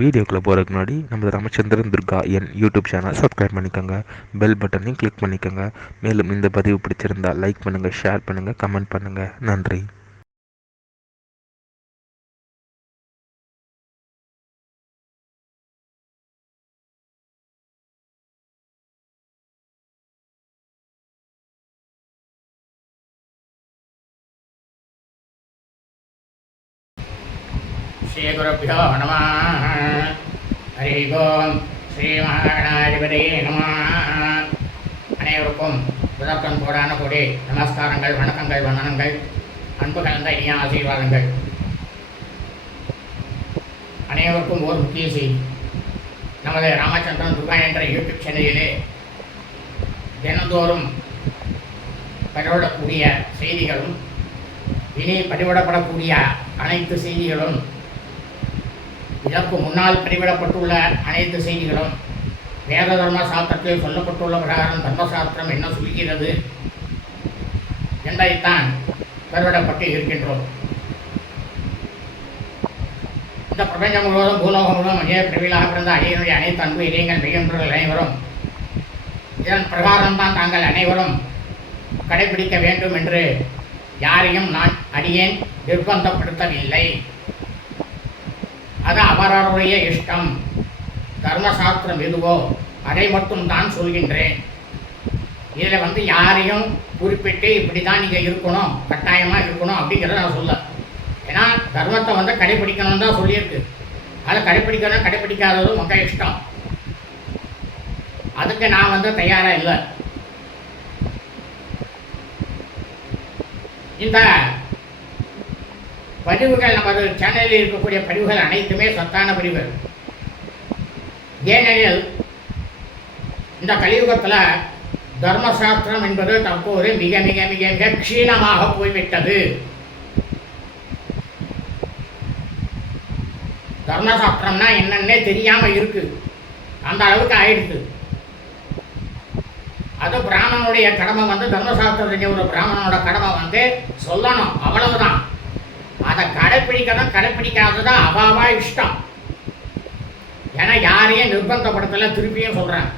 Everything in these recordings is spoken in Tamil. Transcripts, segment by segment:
வீடியோக்குள்ளே போகிறதுக்கு முன்னாடி நம்ம ராமச்சந்திரன் துர்கா என் யூடியூப் சேனல் சப்ஸ்கிரைப் பண்ணிக்கோங்க, பெல் பட்டனையும் கிளிக் பண்ணிக்கோங்க. மேலும் இந்த பதிவு பிடிச்சிருந்தால் லைக் பண்ணுங்கள், ஷேர் பண்ணுங்கள், கமெண்ட் பண்ணுங்கள். நன்றி. ஸ்ரீகுருभ्यो நமः. ஹரி ஓம். ஸ்ரீ மகாகணாதிபதியே நமः. அனைவருக்கும் முதற்கண் கோடான கோடி நமஸ்காரங்கள், வணக்கங்கள், வந்தனங்கள், அன்பு கலந்த இனிய ஆசீர்வாதங்கள். அனைவருக்கும் ஓர் முக்கிய செய்தி. நமது ராமச்சந்திரன் துர்கா என்ற யூடியூப் சேனலிலே தினந்தோறும் பதிவிடக்கூடிய செய்திகளும் இனி பதிவிடப்படக்கூடிய அனைத்து செய்திகளும், இதற்கு முன்னால் பதிவிடப்பட்டுள்ள அனைத்து செய்திகளும் வேத தர்ம சாஸ்திரத்தில் சொல்லப்பட்டுள்ள பிரகாரம் தர்மசாஸ்திரம் என்ன சொல்கிறது என்பதைத்தான் பதிவிடப்பட்டு இருக்கின்றோம். இந்த பிரபஞ்சம் முழுவதும், பூலோகம் முழுவதும் அநேக பிரிவிலாக பிறந்த அடியனுடைய அனைத்து அன்பு இதயங்கள் மெய்யொன்றுகள் அனைவரும் இதன் பிரகாரம்தான் தாங்கள் அனைவரும் கடைபிடிக்க வேண்டும் என்று யாரையும் நான் அடியேன் நிர்பந்தப்படுத்தவில்லை. அது அவரவருடைய இஷ்டம். தர்மசாஸ்திரம் எதுவோ அதை மட்டும் தான் சொல்கின்றேன். இதில் யாரையும் குறிப்பிட்டு இப்படி தான் நீங்கள் இருக்கணும், கட்டாயமாக இருக்கணும் அப்படிங்கிறத நான் சொல்ல. ஏன்னா தர்மத்தை கடைப்பிடிக்கணும்னு தான் சொல்லியிருக்கு. அதை கடைப்பிடிக்கணும் கடைப்பிடிக்காததும் உங்கள் இஷ்டம். அதுக்கு நான் தயாராக இல்லை. இந்த பதிவுகள், நமது சேனலில் இருக்கக்கூடிய பதிவுகள் அனைத்துமே சத்தான பதிவுகள். ஏனெனில் இந்த கலியுகத்தில் தர்மசாஸ்திரம் என்பது தற்போது மிக மிக மிக மிக க்ஷீணமாக போய்விட்டது. தர்மசாஸ்திரம்னா என்னன்னே தெரியாமல் இருக்கு, அந்த அளவுக்கு ஆயிடுச்சு. அது பிராமணனுடைய கடமை தர்மசாஸ்திரத்துடைய ஒரு பிராமணனோட கடமை சொல்லணும், அவ்வளவுதான். அதை கடைப்பிடிக்கணும் கடைப்பிடிக்காததான் அவாவா இஷ்டம். ஏன்னா யாரையும் நிர்பந்தப்படுத்தல. திருப்பியும் சொல்றேன்,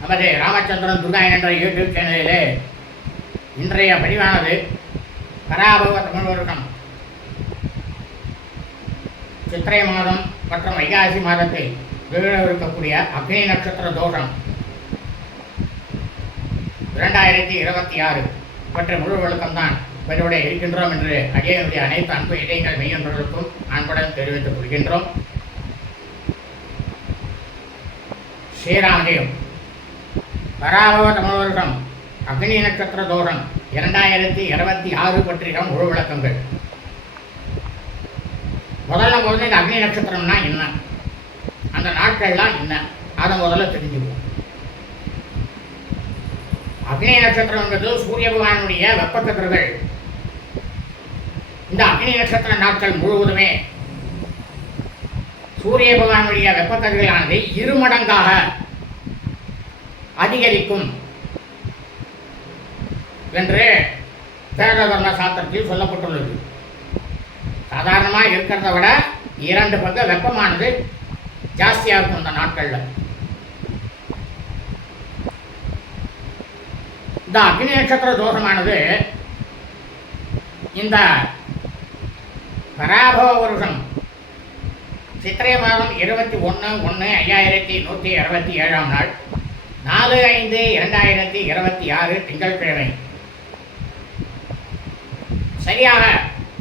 நமது ராமச்சந்திரன் துர்கா என்ற யூடியூப் சேனலிலே இன்றைய பதிவானது பராபவ தமிழ் வருடம் சித்திரை மாதம் மற்றும் வைகாசி மாதத்தில் இருக்கக்கூடிய அக்னி நட்சத்திர தோஷம் 2026 பற்றிய முழு விளக்கம்தான் பதிவிட இருக்கின்றோம் என்று அடியனுடைய அனைத்து அன்பு இதயங்கள் மெய்யொன்றுகளுக்கும் அன்புடன் தெரிவித்துக் கொள்கின்றோம். ஸ்ரீராமஜெயம். பராபவ தமிழ் வருடம் அக்னி நட்சத்திர தோஷம் 2026 பற்றிய முழு விளக்கங்கள். முதல்ல இந்த அக்னி நட்சத்திரம்னா என்ன, அந்த நாட்கள்லாம் என்ன, அதை முதல்ல தெரிஞ்சுக்குவோம். அக்னி நட்சத்திரங்கிறது சூரிய பகவானுடைய வெப்பக்கதிர்கள். இந்த அக்னி நட்சத்திர நாட்கள் முழுவதுமே சூரிய பகவானுடைய வெப்பக்கதிர்களானது 2 மடங்காக அதிகரிக்கும் என்று வேத தர்ம சாஸ்திரத்தில் சொல்லப்பட்டுள்ளது. சாதாரணமாக இருக்கிறத விட 2 பங்கு வெப்பமானது ஜாஸ்தியாக இருக்கும் இந்த நாட்களில். இந்த அக்னி நட்சத்திர தோஷமானது இந்த பராபவ வருஷம் சித்திரை மாதம் 21/1/5167 நாள் 4/5/2026 திங்கட்கிழமை சரியாக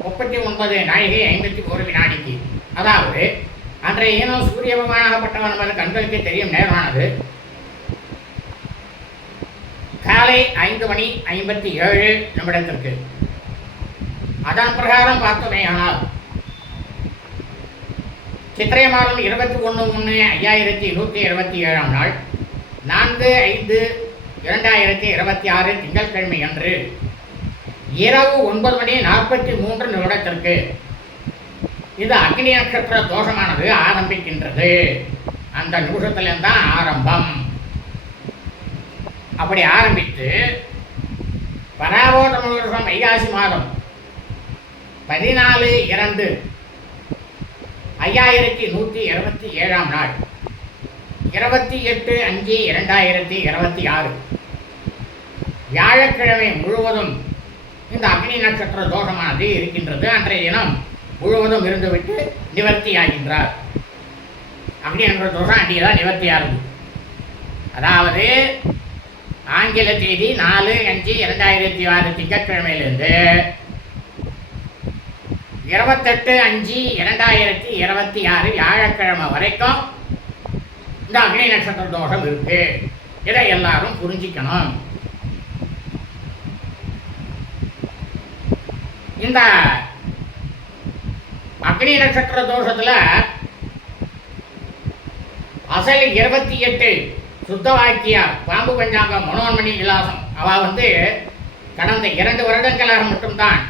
39:51 அதாவது அன்றைய ஏனோ சூரிய பகவானாகப்பட்டவன் நமது கண்களுக்கு தெரியும் நேரமானது காலை 5:57 அதன் பிரகாரம் பார்த்தோமேயானால் சித்திரை மாதம் 21/1/5127 நாள் 4/5/2026 திங்கட்கிழமை அன்று இரவு 9:43 இது அக்னி நட்சத்திர தோஷமானது ஆரம்பிக்கின்றது. அந்த நிமிஷத்துலேருந்து தான் ஆரம்பம். அப்படி ஆரம்பித்து பராபவ தமிழ் வருஷம் வைகாசி மாதம் 14/2 5127 நாள் 28/5/2026 வியாழக்கிழமை முழுவதும் இந்த அக்னி நட்சத்திர தோஷமானது இருக்கின்றது. அன்றைய தினம் முழுவதும் இருந்துவிட்டு நிவர்த்தி ஆகின்றார். அக்னி நட்சத்திர தோஷம் அன்றைய தான் நிவர்த்தி ஆகுது. அதாவது ஆங்கில தேதி 4/5/2006 திங்கட்கிழமையிலிருந்து 28/5/2026 வியாழக்கிழமை வரைக்கும் இந்த அக்னி நட்சத்திர தோஷம் இருக்கு. இதை எல்லாரும் புரிஞ்சிக்கணும். இந்த அக்னி நட்சத்திர தோஷத்துல அசல் 28 சுத்த வாக்கியா பாம்பு பஞ்சாங்கம் மனோன்மணி விலாசம் அவ கடந்த 2 வருடங்களாக மட்டும்தான்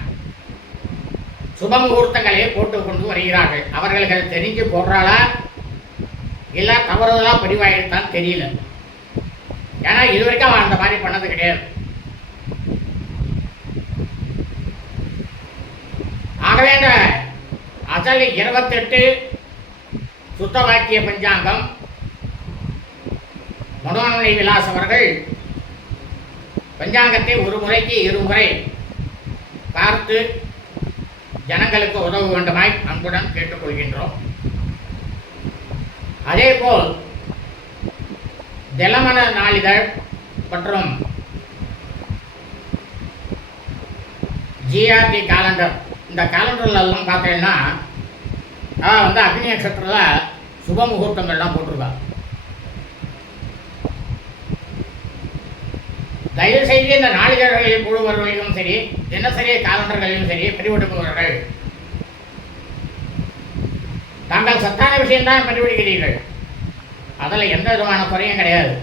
சுப முகூர்த்தங்களை போட்டு கொண்டு வருகிறார்கள். அவர்கள் தெரிஞ்சு போடுறாளா இல்லை தவறுதலா பதிவாயிட்டான்னு தெரியல. ஏன்னா இது வரைக்கும் அவன் அந்த மாதிரி பண்ணது கிடையாது. ஆகவே இந்த அசல் 28 சுத்த வாக்கிய பஞ்சாங்கம் மனோன்மணி விலாஸ் அவர்கள் பஞ்சாங்கத்தை ஒரு முறைக்கு 2 முறை பார்த்து ஜனங்களுக்கு உதவ வேண்டுமாய் அன்புடன் கேட்டுக்கொள்கின்றோம். அதேபோல் தினமன நாளிதழ் மற்றும் ஜிஆர்டி காலண்டர், இந்த காலண்டர்ல எல்லாம் பார்த்தீங்கன்னா அக்னி நட்சத்திரத்தில் சுப முகூர்த்தங்கள்லாம் போட்டிருக்கா. தயவு செய்து இந்த நாளிதழ்களில் முழுவர்களிலும் சரி, தினசரி காலண்டர்களிலும் சரி, பதிவிடுபவர்கள் தாங்கள் சத்தான விஷயம்தான் பதிவிடுகிறீர்கள். அதில் எந்த விதமான குறையும் கிடையாது.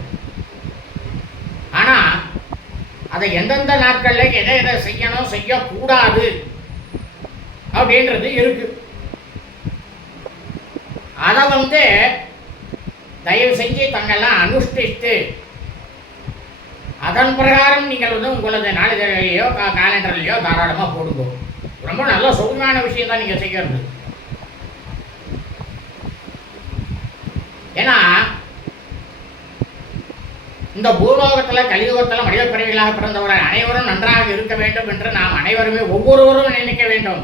ஆனால் அதை எந்தெந்த நாட்களில் எதை எதை செய்யணும் செய்யக்கூடாது அப்படின்றது இருக்கு. அதை தயவு செஞ்சு தங்கெல்லாம் அனுஷ்டித்து அதன் பிரகாரம் நீங்கள் உங்களது நாளிதழிலையோ காலண்டர்லையோ தாராளமாக போடுங்க. ரொம்ப நல்ல சௌகரியமான விஷயம் தான் நீங்கள் செய்கிறது. ஏன்னா இந்த பூலோகத்தில் கலியுகத்தில் மனித பிறவிகளாக பிறந்தவர்கள் அனைவரும் நன்றாக இருக்க வேண்டும் என்று நாம் அனைவருமே ஒவ்வொருவரும் நினைக்க வேண்டும்.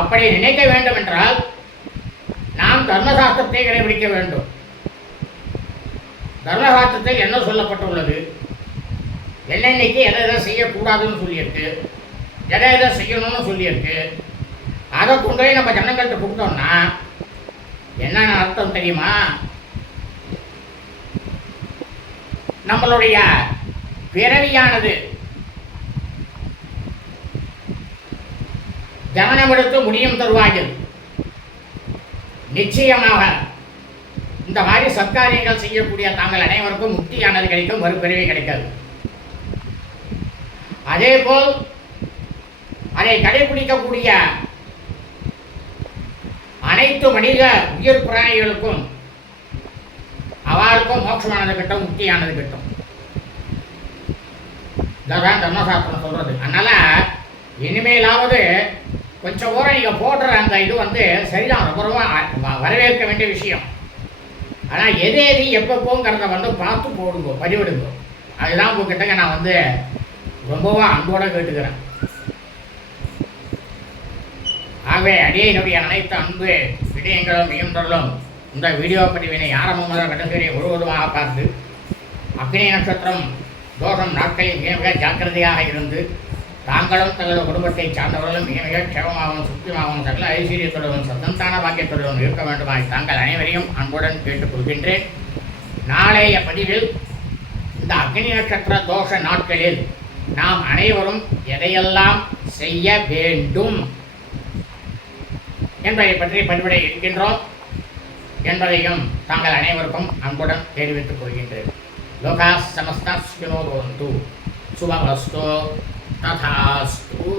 அப்படி நினைக்க வேண்டும் என்றால் நாம் தர்மசாஸ்திரத்தை கடைபிடிக்க வேண்டும். தர்மசாஸ்திரத்தில் என்ன சொல்லப்பட்டுள்ளது, என்னென்னைக்கு எதை எதை செய்யக்கூடாதுன்னு சொல்லியிருக்கு, எதை எதை செய்யணும்னு சொல்லியிருக்கு, அதை கொண்டு போய் நம்ம ஜனங்கள்கிட்ட கொடுத்தோம்னா என்னென்ன அர்த்தம் தெரியுமா? நம்மளுடைய பிறவியானது கவனமெடுத்து முடியும் தருவாயில் நிச்சயமாக இந்த மாதிரி சத்காரியங்கள் செய்யக்கூடிய தாங்கள் அனைவருக்கும் முக்தியானது கிடைக்கும், மறுபிறவி கிடைக்காது. அதேபோல் அதை கடைபிடிக்கக்கூடிய அனைத்து மனித உயிர் பிராணிகளுக்கும் அவளுக்கும் மோட்சமானது கிட்டும், முக்தியானது கிட்டும். இதான் தர்மசாஸ்திரம் சொல்றது. அதனால இனிமேலாவது கொஞ்சம் கூட நீங்கள் போடுற அந்த இது சரிதான், ரொம்ப ரொம்ப வரவேற்க வேண்டிய விஷயம். ஆனால் எது எது எப்பப்போங்கிறத பார்த்து போடுங்க, பதிவிடுங்க. அதுதான் உங்ககிட்ட நான் ரொம்பவும் அன்போட கேட்டுக்கிறேன். ஆகவே அடியினுடைய அனைத்து அன்பு விடயங்களும் மிகுந்தர்களும் இந்த வீடியோ பதிவினை ஆரம்பம் முதல் கடைசி முழுவதுமாக பார்த்து அக்னி நட்சத்திரம் தோஷம் நாட்களில் மிக மிக ஜாக்கிரதையாக இருந்து தாங்களும் தங்களது குடும்பத்தை சார்ந்தவர்களும் மிக மிக க்ஷேமமாகவும் சுத்தமாகவும் சகல ஐஸ்வர்யத்துடன் சந்தந்தான பாக்கியத்துடன் இருக்க வேண்டுமாய் தாங்கள் அனைவரையும் அன்புடன் கேட்டுக்கொள்கின்றேன். நாளைய பதிவில் இந்த அக்னி நட்சத்திர தோஷ நாட்களில் நாம் அனைவரும் எதையெல்லாம் செய்ய வேண்டும் என்பதை பற்றி பதிவிட இருக்கின்றோம் என்பதையும் தாங்கள் அனைவருக்கும் அன்புடன் தெரிவித்துக் கொள்கின்றேன். லோகா சமஸ்தா சுகினோ பவந்து. சுபமஸ்து. ததாஸ்து.